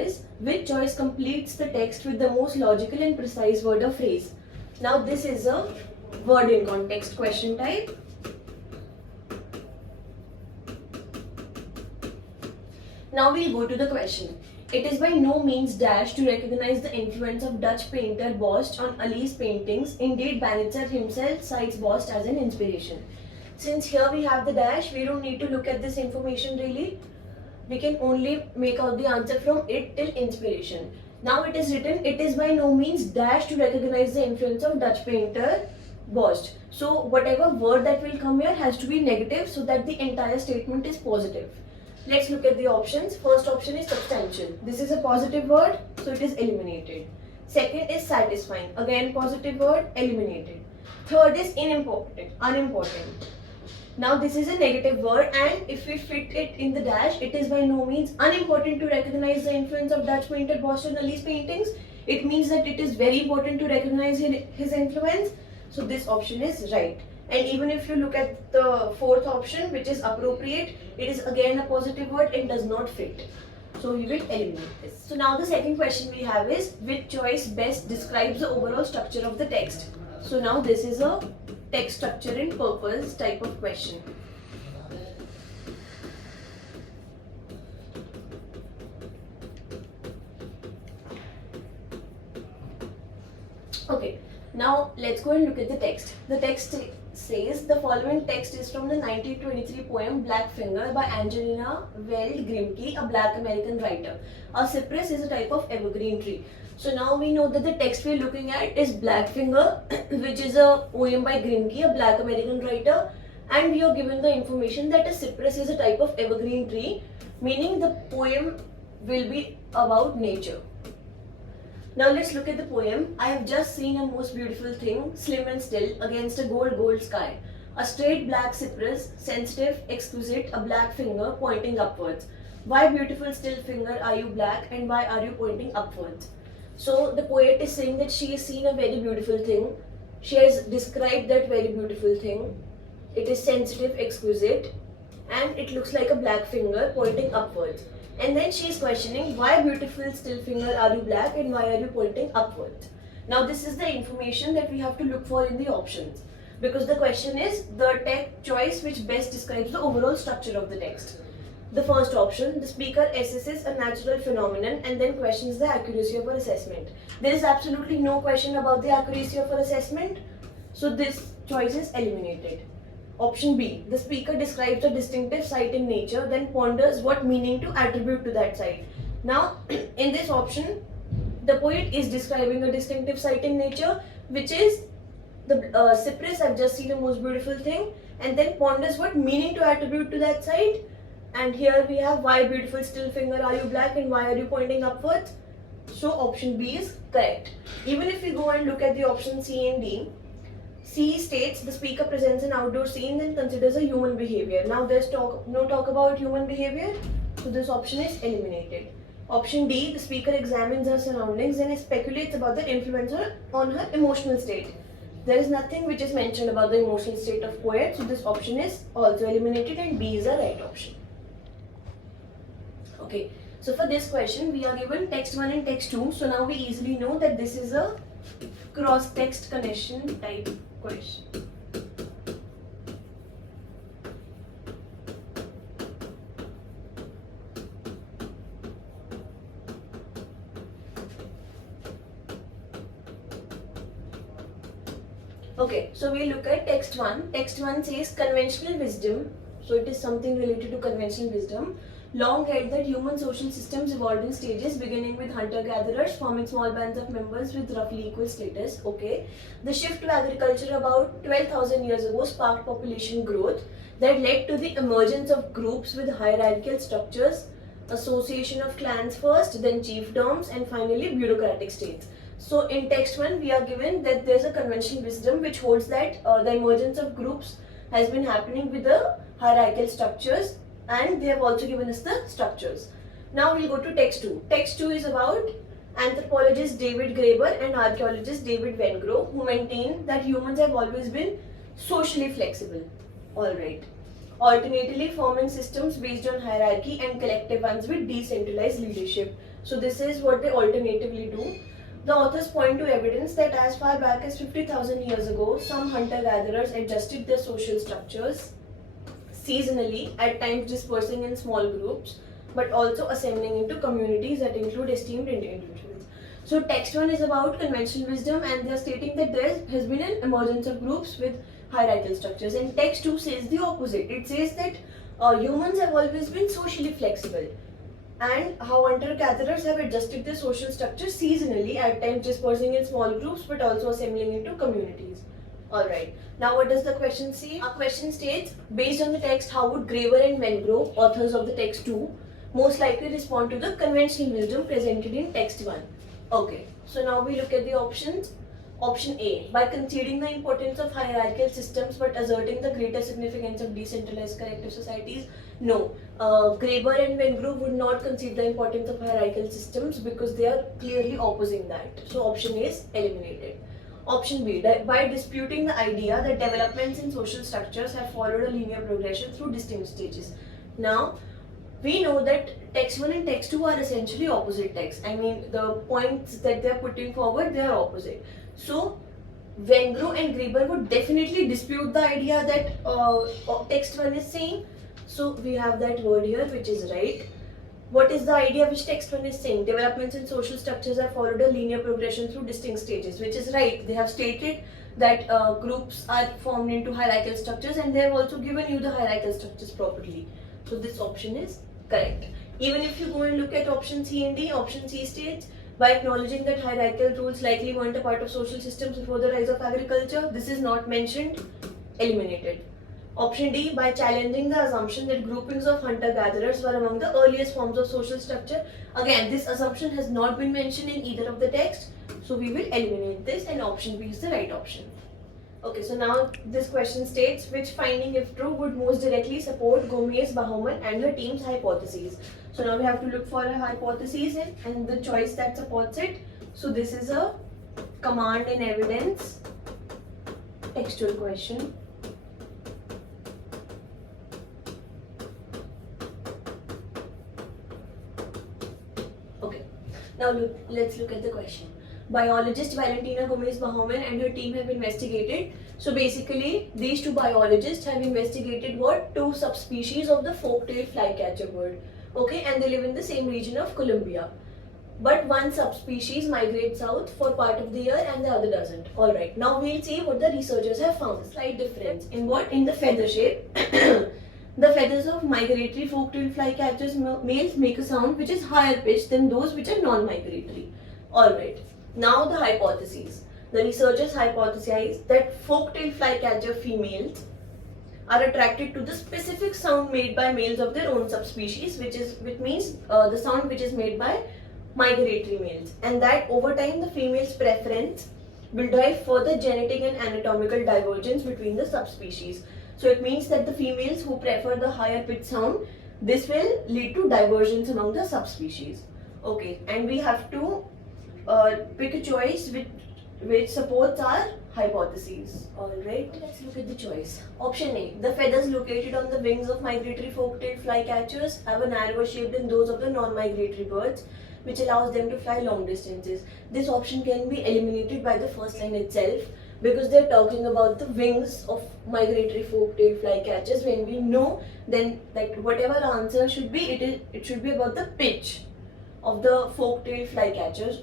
is, which choice completes the text with the most logical and precise word or phrase? Now this is a word in context question type. Now we'll go to the question. It is by no means dash to recognize the influence of Dutch painter Bost on Ali's paintings. Indeed, Banitzer himself cites Bost as an inspiration. Since here we have the dash, we don't need to look at this information really. We can only make out the answer from it till inspiration. Now it is written, it is by no means dash to recognize the influence of Dutch painter Bost. So whatever word that will come here has to be negative so that the entire statement is positive. Let's look at the options. First option is substantial. This is a positive word, so it is eliminated. Second is satisfying. Again positive word, eliminated. Third is unimportant. Now this is a negative word, and if we fit it in the dash, it is by no means unimportant to recognize the influence of Dutch painter Bost on Ali's paintings. It means that it is very important to recognize his influence. So this option is right. And even if you look at the fourth option, which is appropriate, it is again a positive word and does not fit. So we will eliminate this. So now the second question we have is, which choice best describes the overall structure of the text? So now this is a text structure and purpose type of question. Okay, now let's go and look at the text. The text says the following text is from the 1923 poem Black Finger by Angelina Weld Grimke, a black American writer. A cypress is a type of evergreen tree. So now we know that the text we are looking at is Black Finger, which is a poem by Grimke, a black American writer, and we are given the information that a cypress is a type of evergreen tree, meaning the poem will be about nature. Now let's look at the poem. I have just seen a most beautiful thing, slim and still, against a gold sky. A straight black cypress, sensitive, exquisite, a black finger pointing upwards. Why, beautiful still finger, are you black, and why are you pointing upwards? So the poet is saying that she has seen a very beautiful thing. She has described that very beautiful thing. It is sensitive, exquisite, and it looks like a black finger pointing upwards. And then she is questioning, why, beautiful still finger, are you black, and why are you pointing upwards? Now this is the information that we have to look for in the options, because the question is the text choice which best describes the overall structure of the text. The first option, the speaker assesses a natural phenomenon and then questions the accuracy of her assessment. There is absolutely no question about the accuracy of her assessment, so this choice is eliminated. Option B, the speaker describes a distinctive sight in nature, then ponders what meaning to attribute to that sight. Now, in this option, the poet is describing a distinctive sight in nature, which is the cypress. I've just seen a most beautiful thing, and then ponders what meaning to attribute to that sight. And here we have, why, beautiful still finger, are you black, and why are you pointing upwards? So option B is correct. Even if we go and look at the option C and D, C states the speaker presents an outdoor scene and considers a human behavior. Now there's no talk about human behavior, so this option is eliminated. Option D, the speaker examines her surroundings and speculates about the influence on her emotional state. There is nothing which is mentioned about the emotional state of poet, so this option is also eliminated and B is the right option. Okay, so for this question we are given text 1 and text 2, so now we easily know that this is a cross-text connection type question. Okay, so we look at text 1. Text 1 says conventional wisdom, so it is something related to conventional wisdom. Long held that human social systems evolved in stages, beginning with hunter-gatherers forming small bands of members with roughly equal status. Okay, the shift to agriculture about 12,000 years ago sparked population growth that led to the emergence of groups with hierarchical structures, association of clans first, then chiefdoms, and finally bureaucratic states. So in text 1 we are given that there is a conventional wisdom which holds that the emergence of groups has been happening with the hierarchical structures, and they have also given us the structures. Now we'll go to text 2. Text 2 is about anthropologist David Graeber and archaeologist David Wengrow, who maintain that humans have always been socially flexible. Alright. Alternatively, forming systems based on hierarchy and collective ones with decentralized leadership. So this is what they alternatively do. The authors point to evidence that as far back as 50,000 years ago, some hunter-gatherers adjusted their social structures seasonally, at times dispersing in small groups, but also assembling into communities that include esteemed individuals. So text 1 is about conventional wisdom, and they are stating that there has been an emergence of groups with hierarchical structures. And text 2 says the opposite. It says that humans have always been socially flexible, and how hunter-gatherers have adjusted their social structures seasonally, at times dispersing in small groups but also assembling into communities. Alright, now what does the question say? Our question states, based on the text, how would Graeber and Wengrow, authors of the text 2, most likely respond to the conventional wisdom presented in text 1? Okay, so now we look at the options. Option A, by conceding the importance of hierarchical systems but asserting the greater significance of decentralized collective societies. No, Graeber and Wengrow would not concede the importance of hierarchical systems because they are clearly opposing that. So option A is eliminated. Option B, by disputing the idea that developments in social structures have followed a linear progression through distinct stages. Now, we know that text 1 and text 2 are essentially opposite texts. I mean, the points that they are putting forward, they are opposite. So, Wengrow and Graeber would definitely dispute the idea that text 1 is saying. So, we have that word here, which is right. What is the idea which text 1 is saying? Developments in social structures have followed a linear progression through distinct stages, which is right. They have stated that groups are formed into hierarchical structures, and they have also given you the hierarchical structures properly. So, this option is correct. Even if you go and look at option C and D, option C states, by acknowledging that hierarchical rules likely weren't a part of social systems before the rise of agriculture, this is not mentioned, eliminated. Option D, by challenging the assumption that groupings of hunter-gatherers were among the earliest forms of social structure. Again, this assumption has not been mentioned in either of the texts, so we will eliminate this, and option B is the right option. Okay, so now this question states, which finding, if true, would most directly support Gomez, Baumann and her team's hypotheses? So now we have to look for a hypothesis and the choice that supports it. So this is a command and evidence textual question. Okay, now let's look at the question. Biologist Valentina Gomez-Baumann and her team have investigated. So basically, these two biologists have investigated what? Two subspecies of the fork-tailed flycatcher bird. Okay, and they live in the same region of Colombia. But one subspecies migrates south for part of the year and the other doesn't. Alright, now we'll see what the researchers have found. Slight difference in what? In the feather shape. The feathers of migratory fork-tailed flycatchers males make a sound which is higher pitched than those which are non-migratory. Alright. Now the hypotheses. The researchers hypothesize that fork-tailed flycatcher females are attracted to the specific sound made by males of their own subspecies, which means the sound which is made by migratory males, and that over time the female's preference will drive further genetic and anatomical divergence between the subspecies. So it means that the females who prefer the higher pitch sound, this will lead to divergence among the subspecies. Okay, and we have to pick a choice which supports our hypotheses. Alright, let's look at the choice. Option A, the feathers located on the wings of migratory fork-tailed flycatchers have a narrower shape than those of the non-migratory birds, which allows them to fly long distances. This option can be eliminated by the first line itself, because they're talking about the wings of migratory fork-tailed flycatchers, when we know then that whatever answer should be, it should be about the pitch of the fork-tailed flycatchers.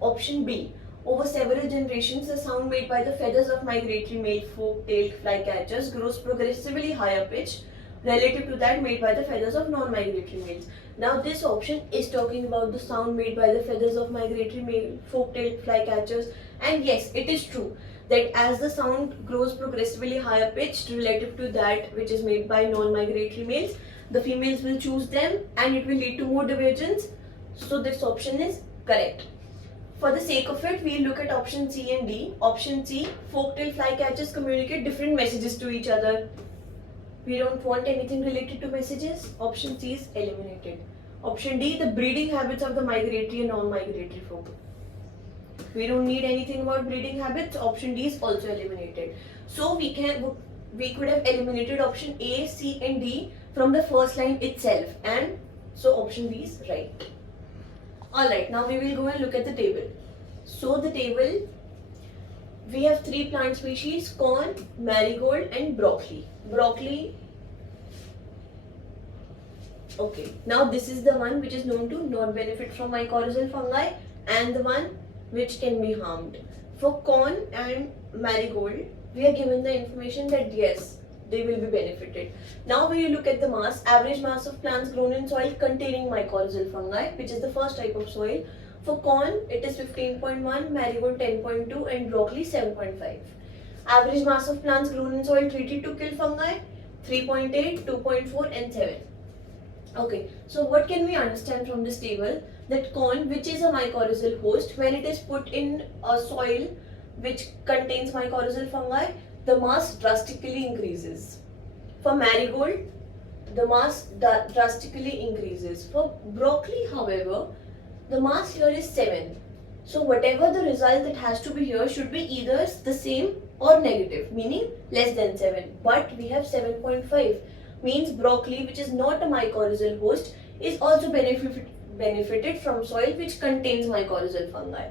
Option B, over several generations, the sound made by the feathers of migratory male fork-tailed flycatchers grows progressively higher pitched relative to that made by the feathers of non-migratory males. Now this option is talking about the sound made by the feathers of migratory male fork-tailed flycatchers, and yes, it is true that as the sound grows progressively higher pitched relative to that which is made by non-migratory males, the females will choose them and it will lead to more divergence. So this option is correct. For the sake of it, we'll look at option C and D. Option C, fork-tailed flycatchers communicate different messages to each other. We don't want anything related to messages. Option C is eliminated. Option D, the breeding habits of the migratory and non-migratory fork. We don't need anything about breeding habits. Option D is also eliminated. So we we could have eliminated option A, C and D from the first line itself, and so option B is right. Alright, now we will go and look at the table. So the table, we have 3 plant species: corn, marigold and broccoli. Broccoli. Okay, now this is the one which is known to not benefit from mycorrhizal fungi and the one which can be harmed. For corn and marigold, we are given the information that yes, they will be benefited. Now when you look at the mass, average mass of plants grown in soil containing mycorrhizal fungi, which is the first type of soil. For corn, it is 15.1, marigold 10.2 and broccoli 7.5. Average mass of plants grown in soil treated to kill fungi, 3.8, 2.4 and 7. Okay, so what can we understand from this table? That corn, which is a mycorrhizal host, when it is put in a soil which contains mycorrhizal fungi, the mass drastically increases. For marigold, the mass drastically increases. For broccoli, however, the mass here is 7. So whatever the result that has to be here should be either the same or negative, meaning less than 7. But we have 7.5. Means broccoli, which is not a mycorrhizal host, is also benefited from soil which contains mycorrhizal fungi.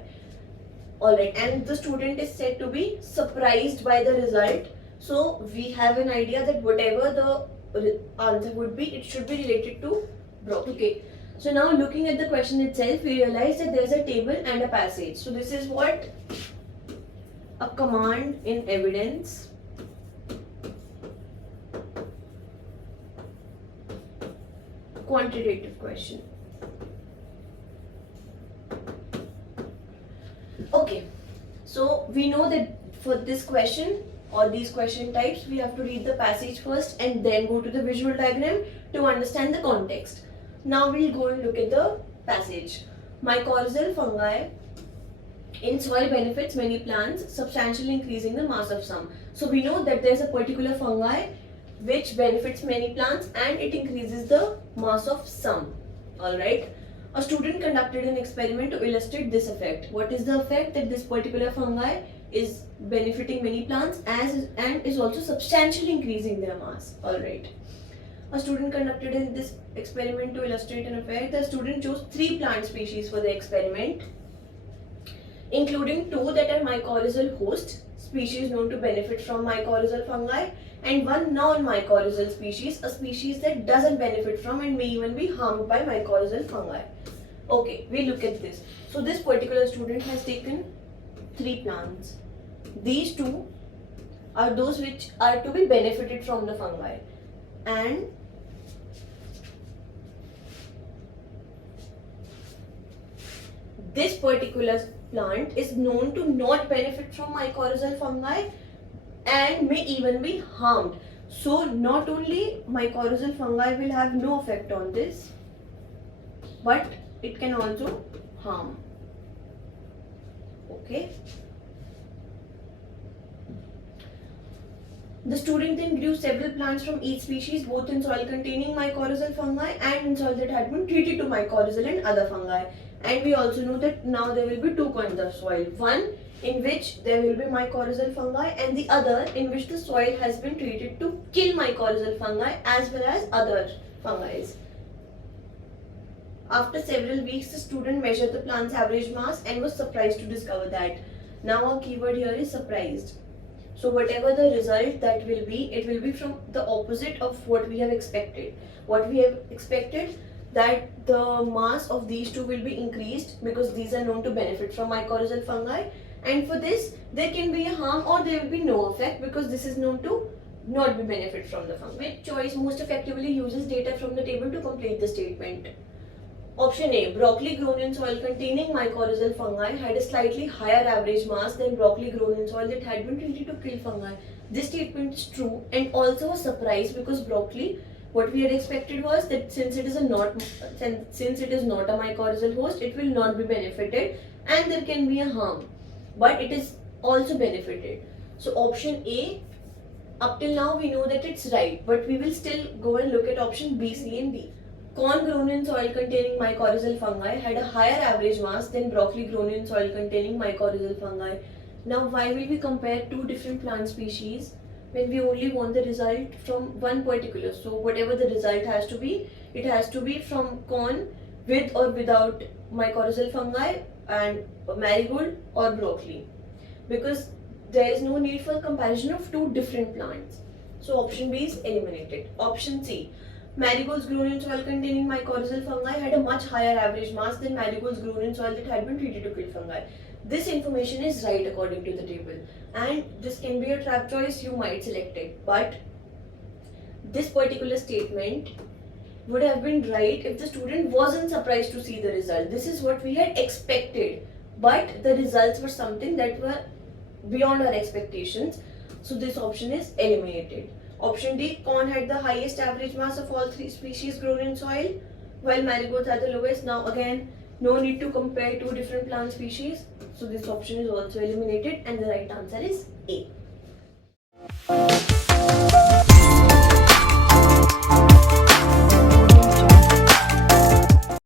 Alright, and the student is said to be surprised by the result. So we have an idea that whatever the answer would be, it should be related to broccoli. Okay. So now looking at the question itself, we realize that there is a table and a passage. So this is what a command in evidence. Quantitative question. Okay, so we know that for this question or these question types, we have to read the passage first and then go to the visual diagram to understand the context. Now we'll go and look at the passage. Mycorrhizal fungi in soil benefits many plants, substantially increasing the mass of some. So we know that there's a particular fungi which benefits many plants and it increases the mass of some. Alright. A student conducted an experiment to illustrate this effect. What is the effect? That this particular fungi is benefiting many plants and is also substantially increasing their mass. Alright. A student conducted this experiment to illustrate an effect. The student chose 3 plant species for the experiment, including 2 that are mycorrhizal host species known to benefit from mycorrhizal fungi, and 1 non-mycorrhizal species, a species that doesn't benefit from and may even be harmed by mycorrhizal fungi. Okay, we look at this. So this particular student has taken 3 plants. These 2 are those which are to be benefited from the fungi, and this particular plant is known to not benefit from mycorrhizal fungi and may even be harmed. So not only mycorrhizal fungi will have no effect on this, but it can also harm. Okay. The student then grew several plants from each species, both in soil containing mycorrhizal fungi and in soil that had been treated to mycorrhizal and other fungi. And we also know that now there will be 2 kinds of soil. One in which there will be mycorrhizal fungi and the other in which the soil has been treated to kill mycorrhizal fungi as well as other fungi. After several weeks, the student measured the plant's average mass and was surprised to discover that. Now our keyword here is surprised. So whatever the result that will be, it will be from the opposite of what we have expected. What we have expected, that the mass of these 2 will be increased because these are known to benefit from mycorrhizal fungi, and for this there can be a harm or there will be no effect because this is known to not be benefit from the fungi. Which choice most effectively uses data from the table to complete the statement? Option A, broccoli grown in soil containing mycorrhizal fungi had a slightly higher average mass than broccoli grown in soil that had been treated to kill fungi. This statement is true and also a surprise because broccoli, what we had expected was that since it is not a mycorrhizal host, it will not be benefited and there can be a harm. But it is also benefited. So option A, up till now we know that it's right, but we will still go and look at option B, C and D. Corn grown in soil containing mycorrhizal fungi had a higher average mass than broccoli grown in soil containing mycorrhizal fungi. Now why will we compare 2 different plant species? when we only want the result from one particular. So whatever the result has to be, it has to be from corn with or without mycorrhizal fungi and marigold or broccoli, because there is no need for comparison of two different plants. So option B is eliminated. Option C, marigolds grown in soil containing mycorrhizal fungi had a much higher average mass than marigolds grown in soil that had been treated to kill fungi. This information is right according to the table, and this can be a trap choice, you might select it, but this particular statement would have been right if the student wasn't surprised to see the result. This is what we had expected, but the results were something that were beyond our expectations. So this option is eliminated. Option D, corn had the highest average mass of all three species grown in soil, while marigolds are the lowest. Now again, no need to compare two different plant species. So this option is also eliminated, and the right answer is A.